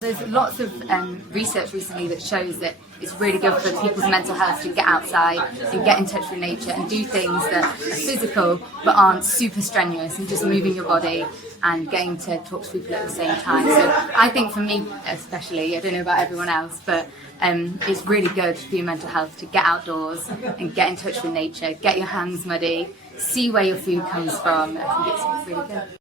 There's lots of research recently that shows that it's really good for people's mental health to get outside and get in touch with nature and do things that are physical but aren't super strenuous, and just moving your body and getting to talk to people at the same time. So I think for me especially, I don't know about everyone else, but it's really good for your mental health to get outdoors and get in touch with nature, get your hands muddy, see where your food comes from. I think it's really good.